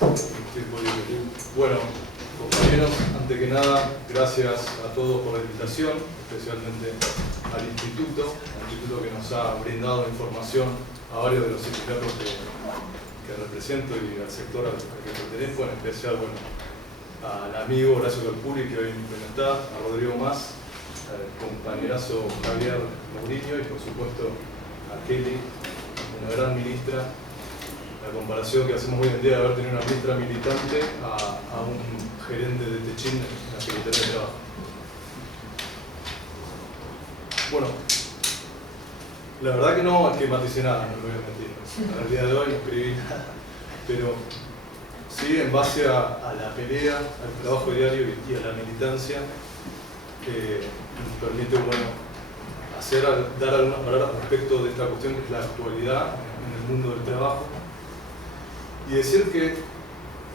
Bueno, compañeros, antes que nada, gracias a todos por la invitación, especialmente al instituto que nos ha brindado información a varios de los sindicatos que represento y al sector al que pertenezco, en especial al amigo Horacio Calpuri, que hoy no está, a Rodrigo Más, al compañerazo Javier Mourinho y por supuesto a Kelly, una gran ministra. La comparación que hacemos hoy en día de haber tenido una ministra militante a un gerente de Techín en la Secretaría de Trabajo. Bueno, la verdad que no esquematicé nada, no lo voy a mentir. Al día de hoy no escribí nada, pero sí en base a la pelea, al trabajo diario y a la militancia, nos permite dar algunas palabras respecto de esta cuestión que es la actualidad en el mundo del trabajo. Y decir que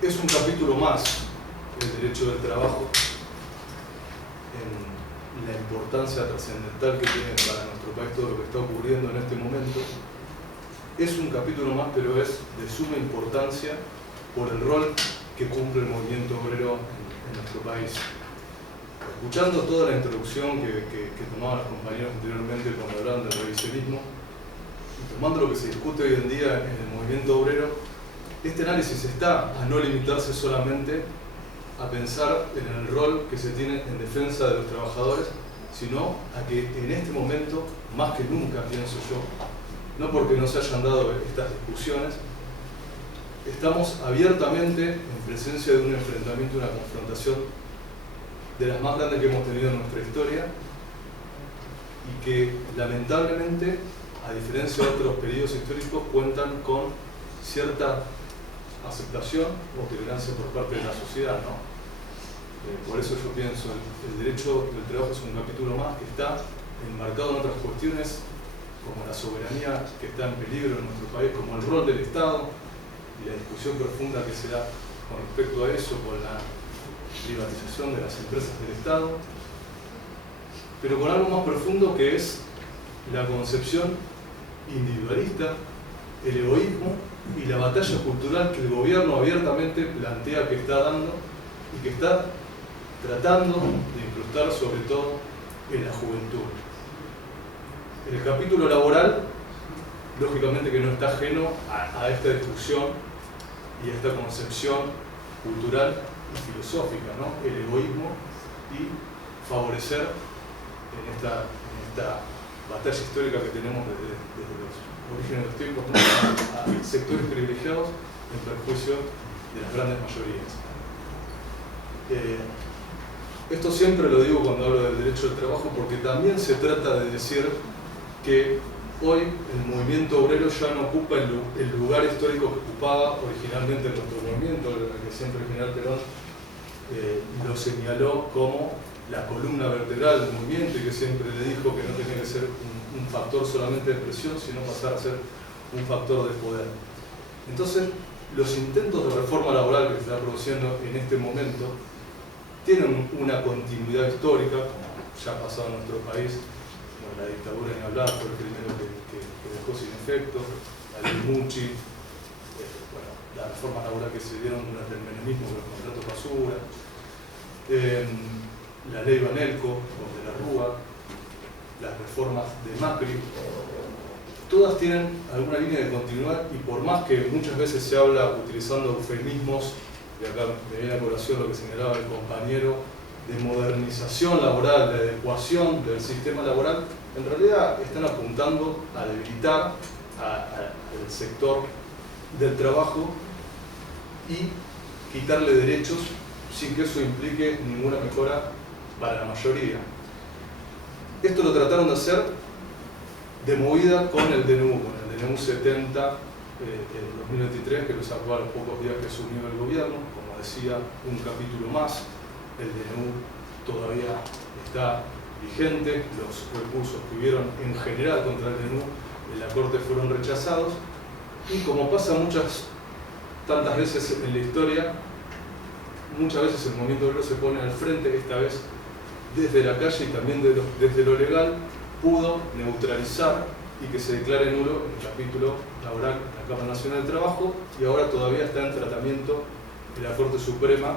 es un capítulo más el derecho del trabajo en la importancia trascendental que tiene para nuestro país todo lo que está ocurriendo en este momento. Es un capítulo más, pero es de suma importancia por el rol que cumple el movimiento obrero en nuestro país. Escuchando toda la introducción que tomaban los compañeros anteriormente cuando hablaban del revisionismo, y tomando lo que se discute hoy en día en el movimiento obrero, este análisis está a no limitarse solamente a pensar en el rol que se tiene en defensa de los trabajadores, sino a que en este momento, más que nunca, pienso yo, no porque no se hayan dado estas discusiones, estamos abiertamente en presencia de un enfrentamiento, una confrontación de las más grandes que hemos tenido en nuestra historia y que lamentablemente, a diferencia de otros periodos históricos, cuentan con cierta aceptación o tolerancia por parte de la sociedad, ¿no? Por eso yo pienso el derecho del trabajo es un capítulo más que está enmarcado en otras cuestiones como la soberanía que está en peligro en nuestro país, como el rol del Estado y la discusión profunda que se da con respecto a eso, con la privatización de las empresas del Estado, pero con algo más profundo que es la concepción individualista, el egoísmo y la batalla cultural que el gobierno abiertamente plantea que está dando y que está tratando de incrustar sobre todo en la juventud. El capítulo laboral, lógicamente que no está ajeno a esta discusión y a esta concepción cultural y filosófica, ¿no? El egoísmo y favorecer en esta batalla histórica que tenemos desde los orígenes de los tiempos, ¿no? a sectores privilegiados en perjuicio de las grandes mayorías. Esto siempre lo digo cuando hablo del derecho al trabajo porque también se trata de decir que hoy el movimiento obrero ya no ocupa el lugar histórico que ocupaba originalmente nuestro movimiento, el que siempre el general Perón lo señaló como la columna vertebral del movimiento y que siempre le dijo que no tenía que ser un factor solamente de presión, sino pasar a ser un factor de poder. Entonces, los intentos de reforma laboral que se está produciendo en este momento tienen una continuidad histórica, como ya ha pasado en nuestro país. La dictadura en hablar fue el primero que dejó sin efecto, la ley Mucci, la reforma laboral que se dieron durante el menemismo con los contratos basura, la ley Banelco, de la Rúa, las reformas de Macri, todas tienen alguna línea de continuidad y por más que muchas veces se habla utilizando eufemismos, y acá me viene a colación lo que señalaba el compañero, de modernización laboral, de adecuación del sistema laboral, en realidad están apuntando a debilitar al sector del trabajo y quitarle derechos sin que eso implique ninguna mejora para la mayoría. Esto lo trataron de hacer de movida con el DNU, con el DNU 70 en 2023, que lo sacó a los pocos días que asumió el gobierno. Como decía, un capítulo más. El DNU todavía está vigente, los recursos que hubieron en general contra el DNU en la Corte fueron rechazados y como pasa tantas veces en la historia, muchas veces el movimiento obrero se pone al frente, esta vez desde la calle y también desde lo legal pudo neutralizar y que se declare nulo el capítulo laboral de la Cámara Nacional del Trabajo, y ahora todavía está en tratamiento en la Corte Suprema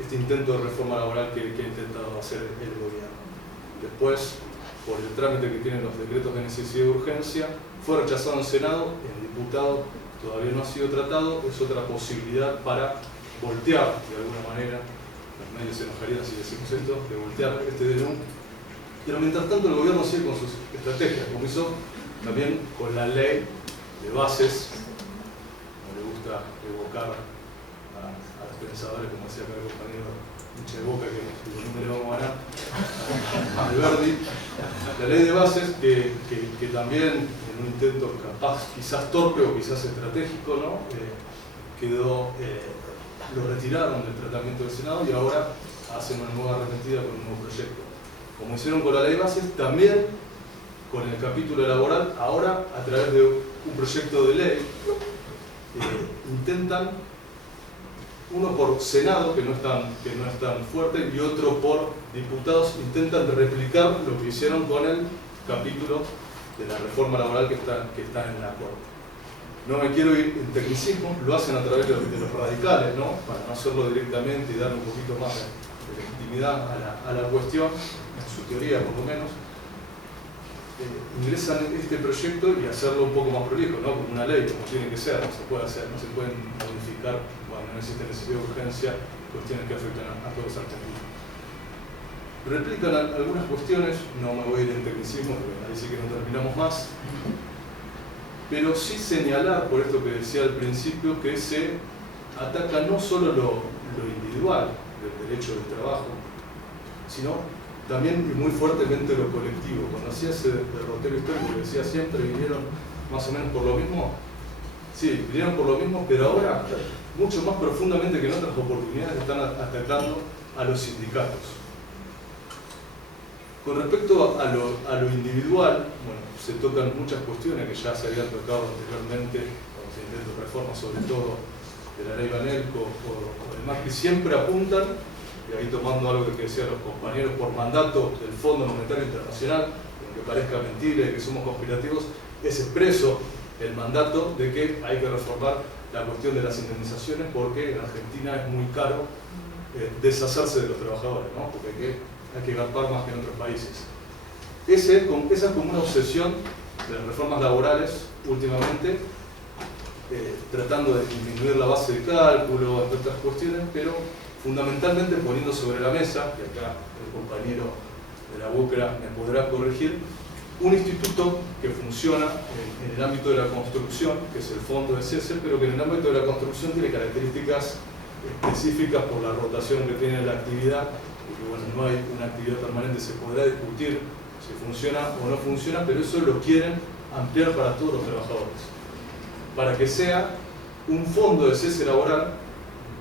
este intento de reforma laboral que ha intentado hacer el gobierno. Después, por el trámite que tienen los decretos de necesidad y urgencia, fue rechazado en Senado, en diputado todavía no ha sido tratado, es otra posibilidad para voltear de alguna manera, los medios se enojarían si decimos esto, de voltear este DNU. Pero mientras tanto el gobierno sigue con sus estrategias, como hizo también con la ley de bases, como le gusta evocar a los pensadores, como decía acá el compañero Mucha de Boca, que no le vamos a ganar, a Alberdi, la ley de bases que también en un intento capaz, quizás torpe o quizás estratégico, ¿no? Lo retiraron del tratamiento del Senado y ahora hacen una nueva arremetida con un nuevo proyecto. Como hicieron con la ley de bases, también con el capítulo laboral, ahora a través de un proyecto de ley, intentan, uno por Senado, que no es tan fuerte, y otro por diputados, intentan replicar lo que hicieron con el capítulo de la reforma laboral que está en la Corte. No me quiero ir en tecnicismo, lo hacen a través de los radicales, ¿no? Para no hacerlo directamente y dar un poquito más de legitimidad a la cuestión, en su teoría por lo menos. Ingresan este proyecto y hacerlo un poco más prolijo, ¿no? Como una ley, como tiene que ser, no se puede hacer, no se pueden modificar cuando no existe necesidad de urgencia cuestiones que afectan a todos los argentinos. Replican algunas cuestiones, no me voy a ir en tecnicismo, porque ahí sí que no terminamos más, pero sí señalar, por esto que decía al principio, que se ataca no solo lo individual del derecho del trabajo, sino también y muy fuertemente lo colectivo. Cuando hacía ese derrotero histórico que decía siempre, vinieron más o menos por lo mismo, sí, vinieron por lo mismo, pero ahora, mucho más profundamente que en otras oportunidades, están atacando a los sindicatos. Con respecto a lo individual, bueno, se tocan muchas cuestiones que ya se habían tocado anteriormente con los intentos de reforma, sobre todo de la ley Banelco o del Macri, siempre apuntan, y ahí tomando algo que decían los compañeros, por mandato del Fondo Monetario Internacional, aunque parezca mentira y que somos conspirativos, es expreso el mandato de que hay que reformar la cuestión de las indemnizaciones porque en Argentina es muy caro deshacerse de los trabajadores, ¿no? Porque hay que garpar más que en otros países. Esa es como una obsesión de las reformas laborales últimamente, tratando de disminuir la base de cálculo, entre otras cuestiones, pero fundamentalmente poniendo sobre la mesa, y acá el compañero de la UCRA me podrá corregir, un instituto que funciona en el ámbito de la construcción, que es el fondo de CESE, pero que en el ámbito de la construcción tiene características específicas por la rotación que tiene la actividad, porque bueno, no hay una actividad permanente, se podrá discutir si funciona o no funciona, pero eso lo quieren ampliar para todos los trabajadores, para que sea un fondo de cese laboral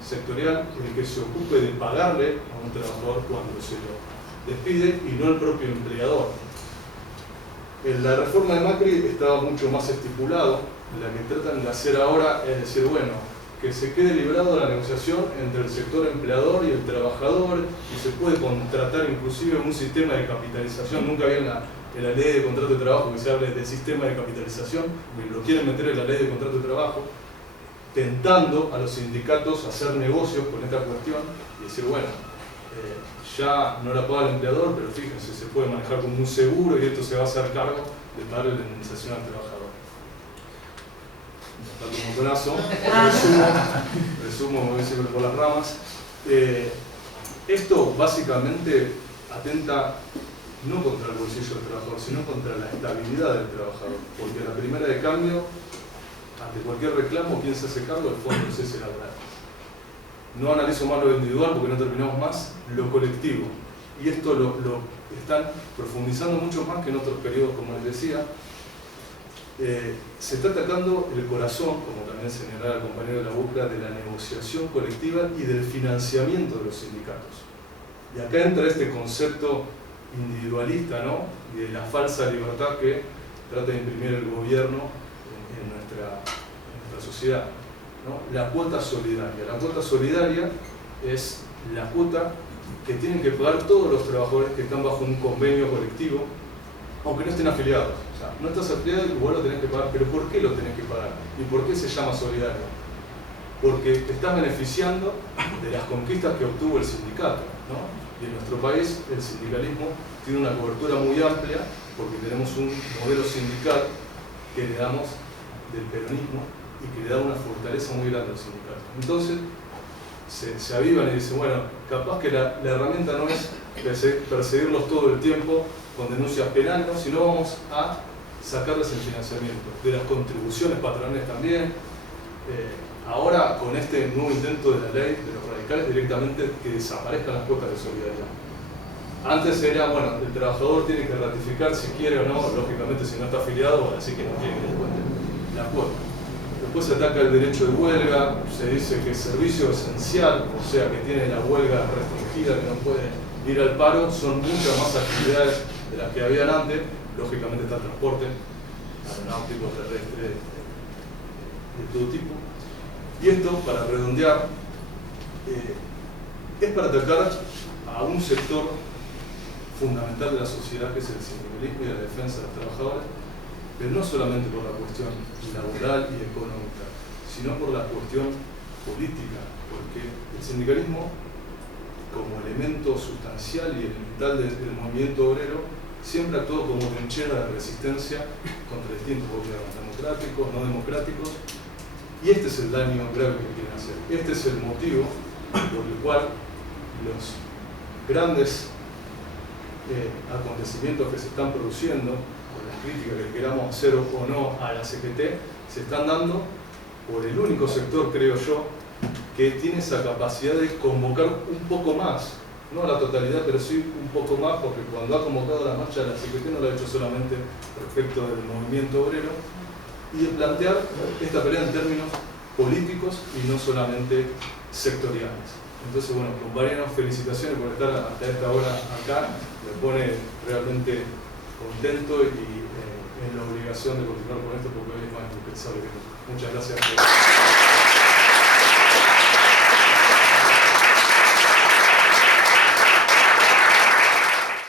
sectorial en el que se ocupe de pagarle a un trabajador cuando se lo despide y no el propio empleador. En la reforma de Macri estaba mucho más estipulado, la que tratan de hacer ahora es decir, bueno, que se quede librado la negociación entre el sector empleador y el trabajador y se puede contratar inclusive un sistema de capitalización. Nunca había en la ley de contrato de trabajo que se hable de sistema de capitalización, y lo quieren meter en la ley de contrato de trabajo, tentando a los sindicatos a hacer negocios con esta cuestión y decir, bueno, ya no la paga el empleador, pero fíjense, se puede manejar como un seguro y esto se va a hacer cargo de pagar la indemnización al trabajador. Tanto un montonazo, resumo, me voy siempre por las ramas. Esto básicamente atenta no contra el bolsillo del trabajador, sino contra la estabilidad del trabajador, porque a la primera de cambio, ante cualquier reclamo, ¿quién se hace cargo? El fondo de cese laboral. No analizo más lo individual porque no terminamos más, lo colectivo. Y esto lo están profundizando mucho más que en otros periodos, como les decía. Se está atacando el corazón, como también señalaba el compañero de la UCRA, de la negociación colectiva y del financiamiento de los sindicatos. Y acá entra este concepto individualista, ¿no? Y de la falsa libertad que trata de imprimir el gobierno en nuestra sociedad, ¿no? La cuota solidaria. La cuota solidaria es la cuota que tienen que pagar todos los trabajadores que están bajo un convenio colectivo, aunque no estén afiliados. O sea, no estás afiliado, igual lo tenés que pagar, pero ¿por qué lo tenés que pagar? ¿Y por qué se llama solidario? Porque te estás beneficiando de las conquistas que obtuvo el sindicato, ¿no? Y en nuestro país el sindicalismo tiene una cobertura muy amplia porque tenemos un modelo sindical que heredamos del peronismo y que le da una fortaleza muy grande al sindicato. Entonces se avivan y dicen, bueno, capaz que la herramienta no es perseguirlos todo el tiempo con denuncias penales, ¿no? Sino vamos a sacarles el financiamiento, de las contribuciones patronales también. Ahora, con este nuevo intento de la ley de los radicales, directamente que desaparezcan las cuotas de solidaridad. Antes era, bueno, el trabajador tiene que ratificar si quiere o no, lógicamente si no está afiliado, así que no quiere que le cuenten la cuota. Después se ataca el derecho de huelga, se dice que es servicio esencial, o sea que tiene la huelga restringida, que no puede ir al paro, son muchas más actividades de las que habían antes, lógicamente está el transporte, aeronáutico, terrestre, de todo tipo. Y esto, para redondear, es para atacar a un sector fundamental de la sociedad, que es el sindicalismo y la defensa de los trabajadores, pero no solamente por la cuestión laboral y económica, sino por la cuestión política, porque el sindicalismo, como elemento sustancial y elemental del movimiento obrero, siempre actuó como trinchera de resistencia contra distintos gobiernos democráticos, no democráticos, y este es el daño grave que quieren hacer. Este es el motivo por el cual los grandes acontecimientos que se están produciendo, con las críticas que queramos hacer o no a la CGT, se están dando por el único sector, creo yo, que tiene esa capacidad de convocar un poco más, no a la totalidad, pero sí un poco más, porque cuando ha convocado la marcha de la CGT no lo ha hecho solamente respecto del movimiento obrero, y de plantear esta pelea en términos políticos y no solamente sectoriales. Entonces, bueno, compañeros, felicitaciones por estar hasta esta hora acá. Me pone realmente contento y en la obligación de continuar con esto porque hoy es más indispensable que nunca. Muchas gracias.